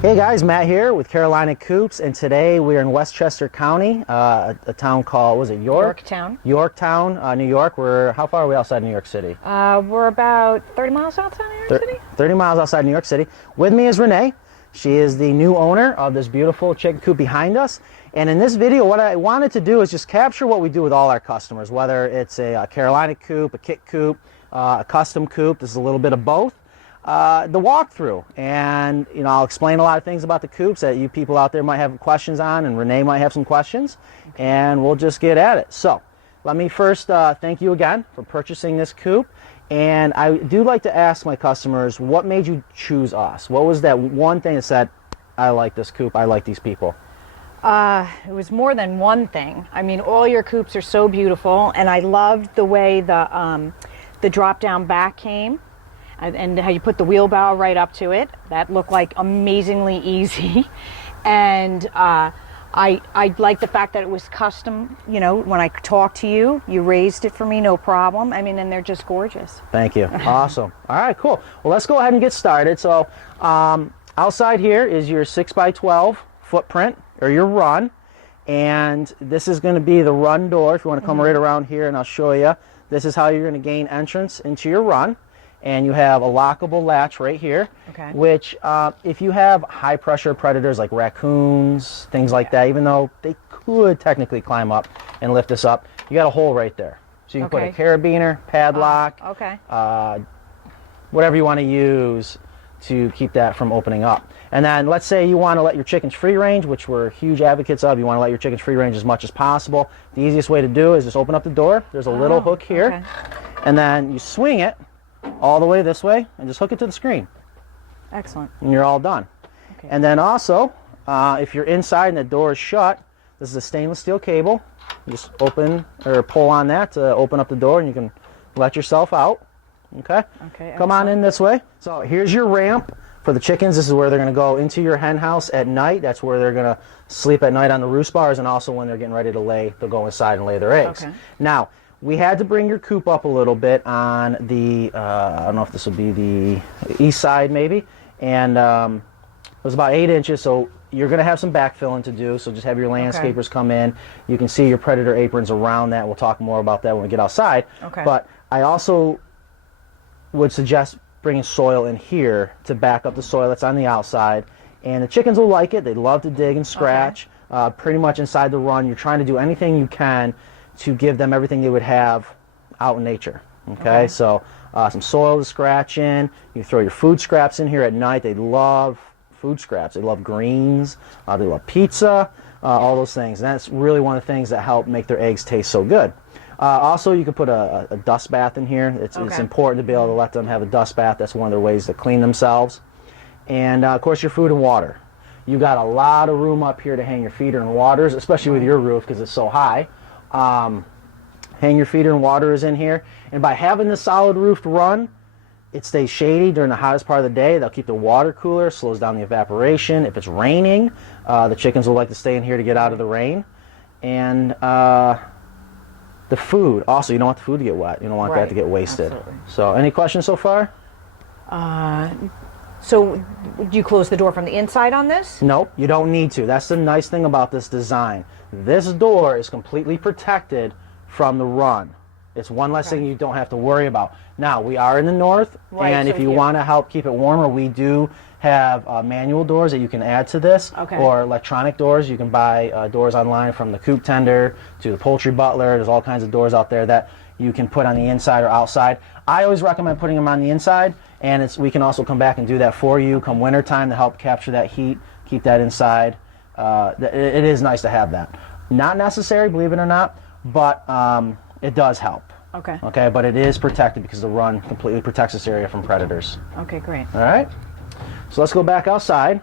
Hey guys, Matt here with Carolina Coops, and today we are in Westchester County, a town called, was it York? Yorktown. Yorktown, New York. How far are we outside New York City? We're about 30 miles outside New York City. 30 miles outside New York City. With me is Renee. She is the new owner of this beautiful chicken coop behind us. And in this video, what I wanted to do is just capture what we do with all our customers, whether it's a Carolina Coop, a kit coop, a custom coop. This is a little bit of both. The walkthrough, and I'll explain a lot of things about the coops that you people out there might have questions on, and Renee might have some questions, and we'll just get at it. So let me first thank you again for purchasing this coop, and I do like to ask my customers, what made you choose us? What was that one thing that said, I like this coop, I like these people? It was more than one thing. I mean, all your coops are so beautiful, and I loved the way the drop down back came. And how you put the wheelbarrow right up to it. That looked like amazingly easy. And I like the fact that it was custom. When I talked to you, you raised it for me, no problem. I mean, and they're just gorgeous. Thank you. Awesome. All right, cool. Well, let's go ahead and get started. So outside here is your 6x12 footprint, or your run. And this is going to be the run door. If you want to come right around here, and I'll show you. This is how you're going to gain entrance into your run. And you have a lockable latch right here, which if you have high pressure predators like raccoons, things like that, even though they could technically climb up and lift this up, you got a hole right there. So you can put a carabiner, padlock, whatever you want to use to keep that from opening up. And then let's say you want to let your chickens free range, which we're huge advocates of. You want to let your chickens free range as much as possible. The easiest way to do is just open up the door. There's a little hook here, and then you swing it all the way this way and just hook it to the screen. Excellent. And you're all done. Okay. And then also, if you're inside and the door is shut, this is a stainless steel cable. You just open or pull on that to open up the door, and you can let yourself out. Okay? Okay. Come on in this way. So here's your ramp for the chickens. This is where they're going to go into your hen house at night. That's where they're going to sleep at night on the roost bars, and also when they're getting ready to lay, they'll go inside and lay their eggs. Okay. Now, we had to bring your coop up a little bit on the, I don't know if this will be the east side maybe, and it was about 8 inches, so you're going to have some backfilling to do, so just have your landscapers come in. You can see your predator aprons around that. We'll talk more about that when we get outside. Okay. But I also would suggest bringing soil in here to back up the soil that's on the outside, and the chickens will like it. They love to dig and scratch. Pretty much inside the run, you're trying to do anything you can to give them everything they would have out in nature. Okay. So some soil to scratch in. You throw your food scraps in here at night. They love food scraps. They love greens. They love pizza, all those things. And that's really one of the things that help make their eggs taste so good. Also, you can put a dust bath in here. It's important to be able to let them have a dust bath. That's one of their ways to clean themselves. And of course, your food and water. You got a lot of room up here to hang your feeder and waters, especially with your roof because it's so high. Hang your feeder and water is in here, and by having the solid roofed run, it stays shady during the hottest part of the day. They'll keep the water cooler, slows down the evaporation. If it's raining, the chickens will like to stay in here to get out of the rain. And the food, also, you don't want the food to get wet. You don't want that to get wasted. Absolutely. So any questions so far? So do you close the door from the inside on this? Nope, you don't need to. That's the nice thing about this design. This door is completely protected from the run. It's one less thing you don't have to worry about. Now, we are in the north, and if you want to help keep it warmer, we do have manual doors that you can add to this, or electronic doors. You can buy doors online from the coop tender to the poultry butler. There's all kinds of doors out there that you can put on the inside or outside. I always recommend putting them on the inside, and we can also come back and do that for you come winter time to help capture that heat, keep that inside. It is nice to have that. Not necessary, believe it or not, but it does help. Okay, but it is protected because the run completely protects this area from predators. Okay, great. All right, so let's go back outside.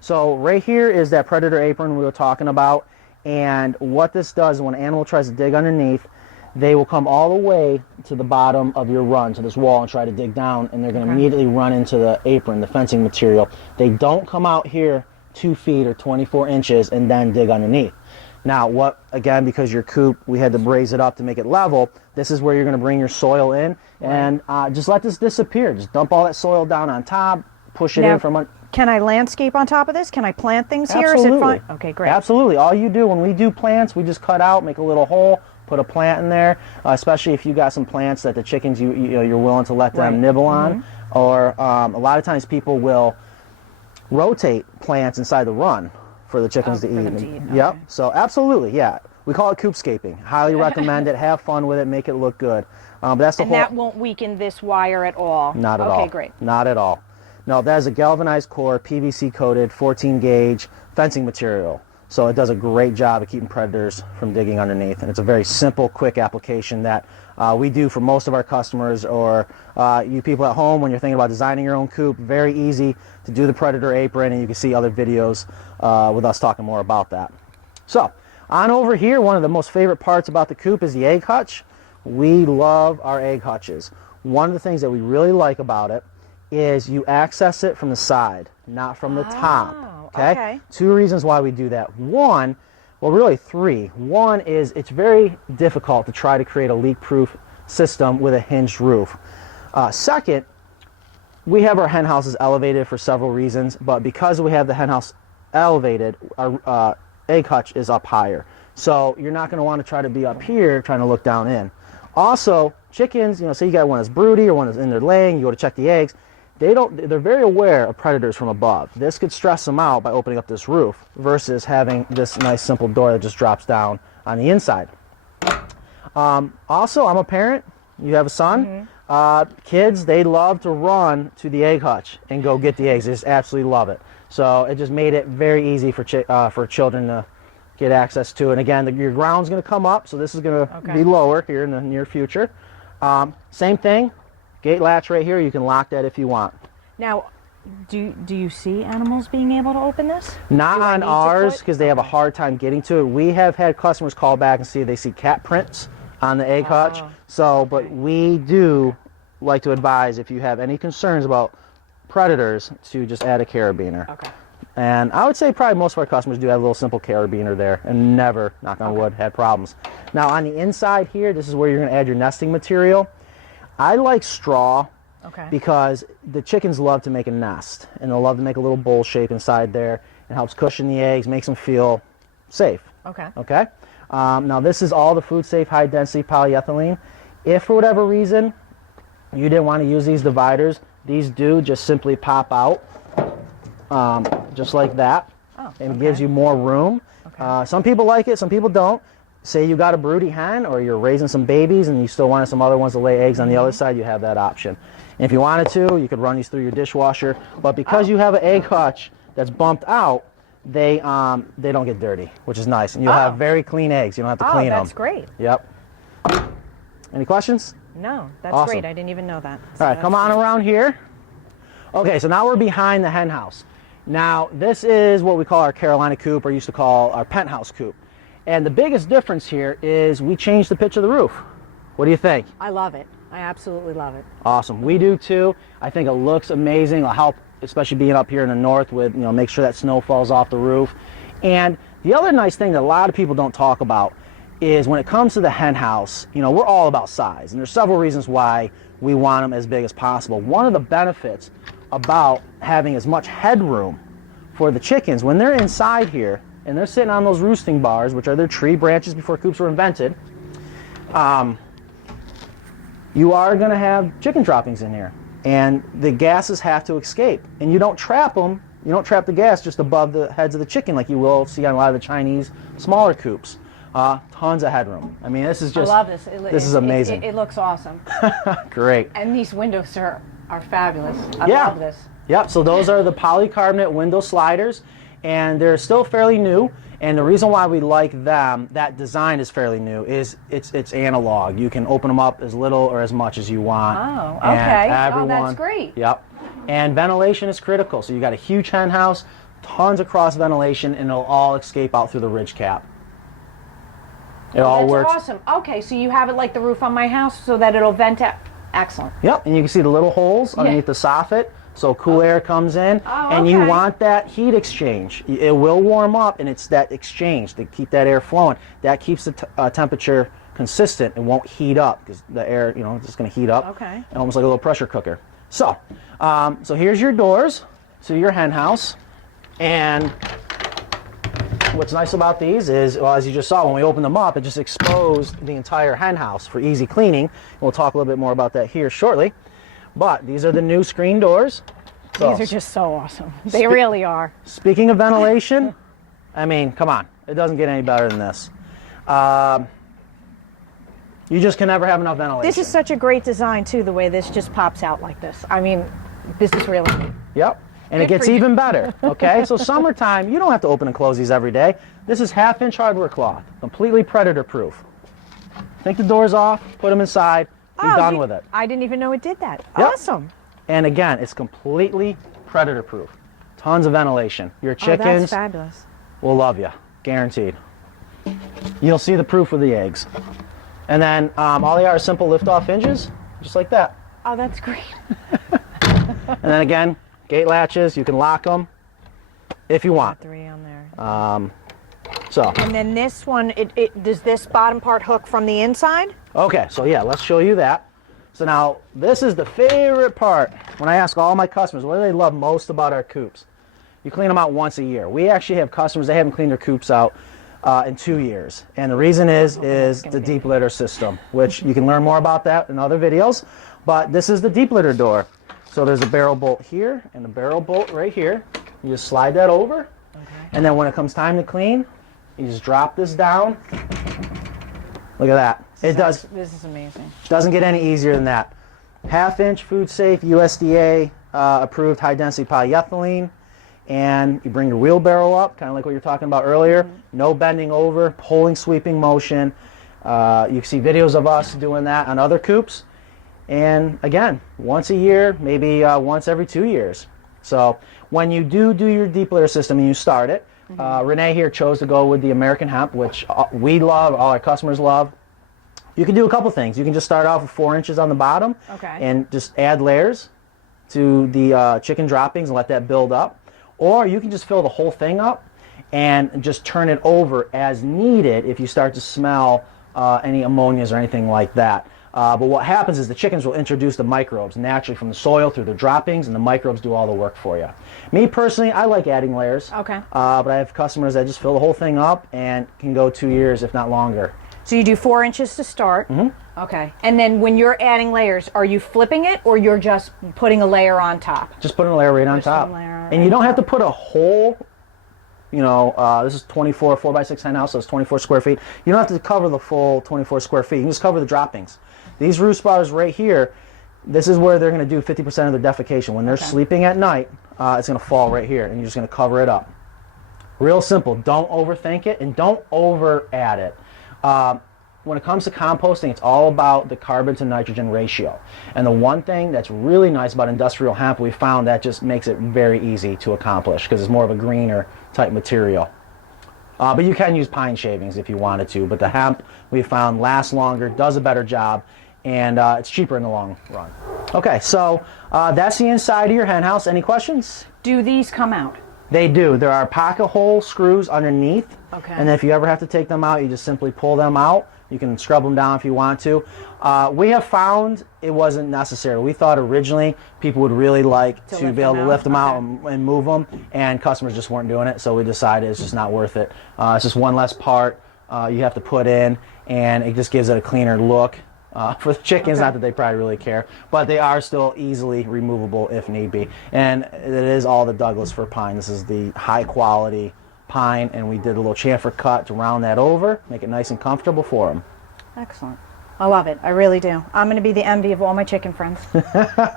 So right here is that predator apron we were talking about, and what this does when an animal tries to dig underneath, they will come all the way to the bottom of your run, to this wall, and try to dig down, and they're going to immediately run into the apron, the fencing material. They don't come out here 2 feet or 24 inches and then dig underneath. Now, again, because your coop, we had to raise it up to make it level, this is where you're going to bring your soil in, and just let this disappear. Just dump all that soil down on top, push it Now, in from. Can I landscape on top of this? Can I plant things here? Absolutely. Is it fine? Okay, great. Absolutely. All you do when we do plants, we just cut out, make a little hole, put a plant in there. Especially if you got some plants that the chickens you're willing to let them nibble on, or a lot of times people will rotate plants inside the run for the chickens to eat. Okay. Yep. So absolutely, yeah. We call it coopscaping. Highly recommend it. Have fun with it. Make it look good. But that's the whole. That won't weaken this wire at all. Not at all. Okay, great. Not at all. No, that is a galvanized core, PVC coated, 14 gauge fencing material. So it does a great job of keeping predators from digging underneath. And it's a very simple, quick application that we do for most of our customers, or you people at home when you're thinking about designing your own coop. Very easy to do the predator apron, and you can see other videos with us talking more about that. So on over here, one of the most favorite parts about the coop is the egg hutch. We love our egg hutches. One of the things that we really like about it is you access it from the side, not from the top. Okay? 2 reasons why we do that. One, well, really 3. One is it's very difficult to try to create a leak-proof system with a hinged roof. Second, we have our hen houses elevated for several reasons, but because we have the hen house elevated, our egg hutch is up higher. So you're not going to want to try to be up here trying to look down in. Also, chickens, say you got one that's broody or one that's in there laying, you go to check the eggs, they're very aware of predators from above. This could stress them out by opening up this roof versus having this nice simple door that just drops down on the inside. Also, I'm a parent. You have a son. Kids, they love to run to the egg hutch and go get the eggs. They just absolutely love it. So it just made it very easy for children to get access to. And again, your ground's going to come up, so this is going to be lower here in the near future. Same thing. Gate latch right here. You can lock that if you want. Now, do you see animals being able to open this? Not on ours, because they have a hard time getting to it. We have had customers call back and see they see cat prints on the egg hutch. So, but we do like to advise, if you have any concerns about predators, to just add a carabiner. Okay. And I would say probably most of our customers do have a little simple carabiner there, and never, knock on wood, had problems. Now on the inside here, this is where you're going to add your nesting material. I like straw because the chickens love to make a nest, and they'll love to make a little bowl shape inside there. It helps cushion the eggs, makes them feel safe. Okay. Now this is all the food safe high density polyethylene. If for whatever reason you didn't want to use these dividers, these do just simply pop out just like that, and gives you more room. Some people like it, some people don't. Say you got a broody hen, or you're raising some babies and you still wanted some other ones to lay eggs on the other side, you have that option. And if you wanted to, you could run these through your dishwasher, but because you have an egg hutch that's bumped out, they don't get dirty, which is nice, and you'll have very clean eggs. You don't have to clean them. That's great. Yep. Any questions? No, that's Awesome. great. I didn't even know that. All right, come on around here. Okay, so now we're behind the hen house. Now, this is what we call our Carolina Coop, or used to call our penthouse coop. And the biggest difference here is we changed the pitch of the roof. What do you think? I love it. I absolutely love it. Awesome. We do too. I think it looks amazing. It'll help, especially being up here in the north, with make sure that snow falls off the roof. And the other nice thing that a lot of people don't talk about is when it comes to the hen house, we're all about size, and there's several reasons why we want them as big as possible. One of the benefits about having as much headroom for the chickens when they're inside here and they're sitting on those roosting bars, which are their tree branches before coops were invented, you are going to have chicken droppings in here, and the gases have to escape, and you don't trap them. You don't trap the gas just above the heads of the chicken like you will see on a lot of the Chinese smaller coops. Tons of headroom. I mean, this is just, I love this. This is amazing. It looks awesome. Great. And these windows are fabulous. I love this. Yep, so those are the polycarbonate window sliders, and they're still fairly new. And the reason why we like them, that design is fairly new, is it's analog. You can open them up as little or as much as you want. Oh, okay. Everyone, that's great. Yep. And ventilation is critical. So you got a huge hen house, tons of cross ventilation, and it'll all escape out through the ridge cap. It all works. That's awesome. Okay, so you have it like the roof on my house so that it'll vent out. Excellent. Yep, and you can see the little holes underneath the soffit, so cool air comes in, and you want that heat exchange. It will warm up, and it's that exchange to keep that air flowing. That keeps the temperature consistent and won't heat up, because the air, it's just going to heat up, almost like a little pressure cooker. So, so here's your doors to your hen house. And what's nice about these is, well, as you just saw, when we opened them up, it just exposed the entire hen house for easy cleaning. We'll talk a little bit more about that here shortly. But these are the new screen doors. So, these are just so awesome. They really are. Speaking of ventilation, I mean, come on. It doesn't get any better than this. You just can never have enough ventilation. This is such a great design, too, the way this just pops out like this. I mean, this is really neat. Yep. And it gets even better, okay? So summertime, you don't have to open and close these every day. This is 1/2-inch hardware cloth, completely predator-proof. Take the doors off, put them inside, be done with it. I didn't even know it did that. Yep. Awesome. And again, it's completely predator-proof. Tons of ventilation. Your Oh, chickens that's fabulous. will love you, guaranteed. You'll see the proof with the eggs. And then all they are simple lift-off hinges, just like that. Oh, that's great. And then again, gate latches, you can lock them if you want. 3 on there. So. And then this one, does this bottom part hook from the inside? Okay, so yeah, let's show you that. So now, this is the favorite part. When I ask all my customers, what do they love most about our coops? You clean them out once a year. We actually have customers, they haven't cleaned their coops out in 2 years. And the reason is the deep litter system, which you can learn more about that in other videos. But this is the deep litter door. So there's a barrel bolt here and a barrel bolt right here. You just slide that over. Okay. And then when it comes time to clean, you just drop this down. Look at that. This is amazing. Doesn't get any easier than that. 1/2-inch food safe USDA approved high density polyethylene. And you bring your wheelbarrow up, kind of like what you were talking about earlier. No bending over, pulling, sweeping motion. You can see videos of us doing that on other coops. And again, once a year, maybe once every 2 years. So when you do your deep litter system and you start it, Renee here chose to go with the American hemp, which we love, all our customers love. You can do a couple things. You can just start off with 4 inches on the bottom and just add layers to the chicken droppings and let that build up. Or you can just fill the whole thing up and just turn it over as needed if you start to smell any ammonias or anything like that. But what happens is the chickens will introduce the microbes naturally from the soil through the droppings, and the microbes do all the work for you. Me personally, I like adding layers. Okay. But I have customers that just fill the whole thing up and can go 2 years, if not longer. So you do 4 inches to start. Okay. And then when you're adding layers, are you flipping it or you're just putting a layer on top? Just putting a layer right on top. And you don't have to put a whole, you know, this is 24 4x6 hen house, so it's 24 square feet. You don't have to cover the full 24 square feet. You can just cover the droppings. These roost bars right here, this is where they're going to do 50% of their defecation. When they're sleeping at night, it's going to fall right here, and you're just going to cover it up. Real simple. Don't overthink it, and don't over add it. When it comes to composting, it's all about the carbon to nitrogen ratio. And the one thing that's really nice about industrial hemp, we found that just makes it very easy to accomplish because it's more of a greener type material. But you can use pine shavings if you wanted to. But the hemp, we found, lasts longer, does a better job, and it's cheaper in the long run. Okay, so that's the inside of your hen house. Any questions? Do these come out? They do. There are pocket hole screws underneath. Okay. And then if you ever have to take them out, you just simply pull them out. You can scrub them down if you want to. We have found it wasn't necessary. We thought originally people would really like to be able to lift them out and move them, and customers just weren't doing it, so we decided it's just not worth it. It's just one less part you have to put in, and it just gives it a cleaner look. For the chickens, not that they probably really care, but they are still easily removable if need be. And it is all the Douglas fir pine. This is the high quality pine, and we did a little chamfer cut to round that over, make it nice and comfortable for them. Excellent. I love it. I really do. I'm going to be the envy of all my chicken friends.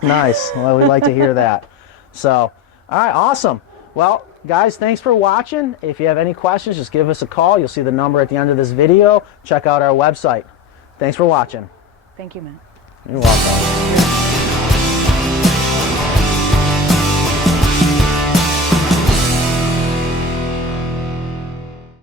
Nice. Well, we like to hear that. So, all right, awesome. Well, guys, thanks for watching. If you have any questions, just give us a call. You'll see the number at the end of this video. Check out our website. Thanks for watching. Thank you, Matt. You're welcome.